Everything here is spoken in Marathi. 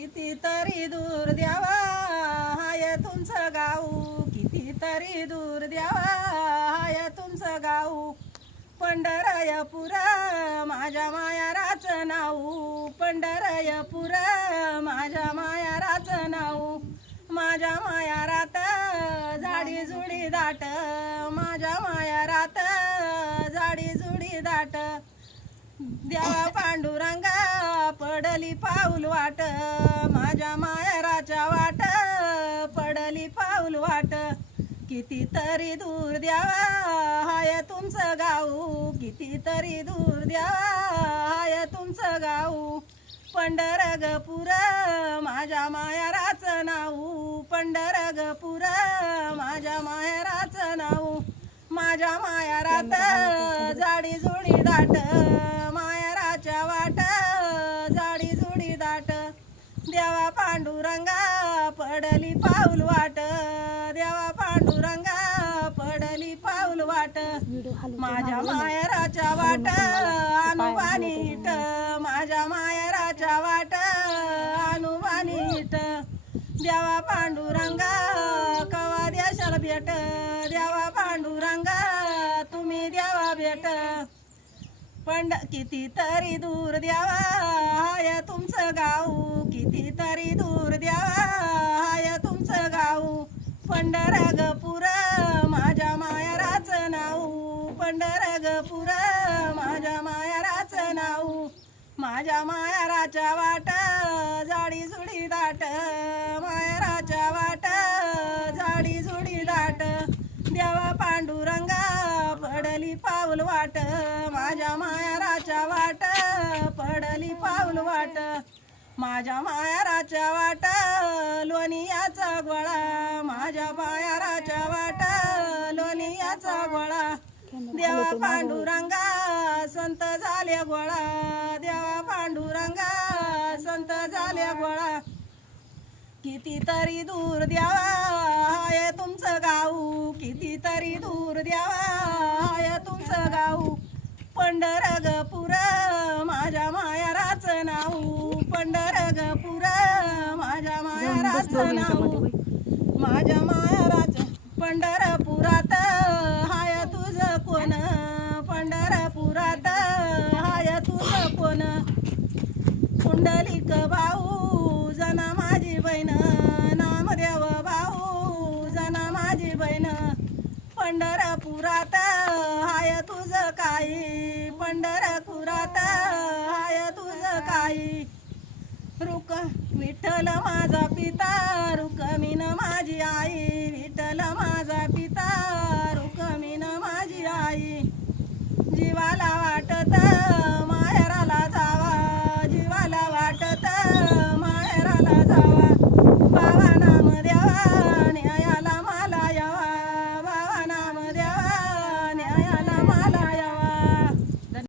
कितीतरी दूर द्यावा. हाय तुमचं गाऊ कितीतरी दूर द्यावा. हाय तुमचं गाऊ पंढरयपुर माझ्या मायाराचं नाऊ पंढरयपुर माझ्या मायाराचं नाऊ माझ्या मायारात झाडी जुडी दाट माझ्या मायारात झाडी जुडी दाट. देवा पांडुरंगा पडली पाऊल वाट माझ्या मायराच्या वाट पडली पाऊल वाट. कितीतरी दूर द्यावा हाय तुमचं गाव. कितीतरी दूर द्यावा हाय तुमचं गाव. पंढरगपुर माझ्या मायराचं नाव. पंढरगपुर माझ्या मायराचं नाव. माझ्या मायारात जाडी जुडी दाट मायाराच्या वाट. जाडी जुडी दाट. देवा पांडुरंगा पडली पाऊल वाट. देवा पांडुरंगा पडली पाऊल वाट. माझ्या मायराच्या वाट अनुबानी इट माझ्या मायराच्या वाट अनुबानी इट देवा पांडुरंगा कवा देशाला भेट? देवा पांडुरंगा तुम्ही द्यावा भेट. पण कितीतरी दूर द्यावा हाय तुमचं गाव. कितीतरी दूर द्यावा हाय तुमचं गाव. पंढरगपुर माझ्या मायाराचं नाव. पंढरगपुर माझ्या मायाराचं नाव. माझ्या मायाराच्या वाट जाडी जुडी दाट. मायाराच्या वाट जाडी जुडी दाट. देवा पांडुरंगा पडली पाऊल वाट. माझ्या माया मायाराच्या वाट पडली पाऊल वाट. माझ्या मायाराच्या वाट लोणियाचा गोळा. माझ्या मायाराच्या वाट लोणियाचा गोळा. देवा पांडुरंगा संत झाले गोळा. देवा पांडुरंगा संत झाले गोळा. कितीतरी दूर द्यावा आहे तुमचं गाऊ. किती पंढरगपुर माझ्या मायाराचं नाव. पंढरगपुर माझ्या मायाराचं नाव. माझ्या मायाराचं पंढरपुरात. हाय तुझं कोण? पंढरपुरात. हाय तुझं कोण? कुंडलिक भाऊ जना माझी बहीण. नामदेव भाऊ जना माझी बहीण. पंढरपुरात. हाय तुझं काही पंढरपुरात हाय तुझ काही. रुक विठ्ठल माझा पिता. रुकमीन माझी आई. विठ्ठल माझा पिता.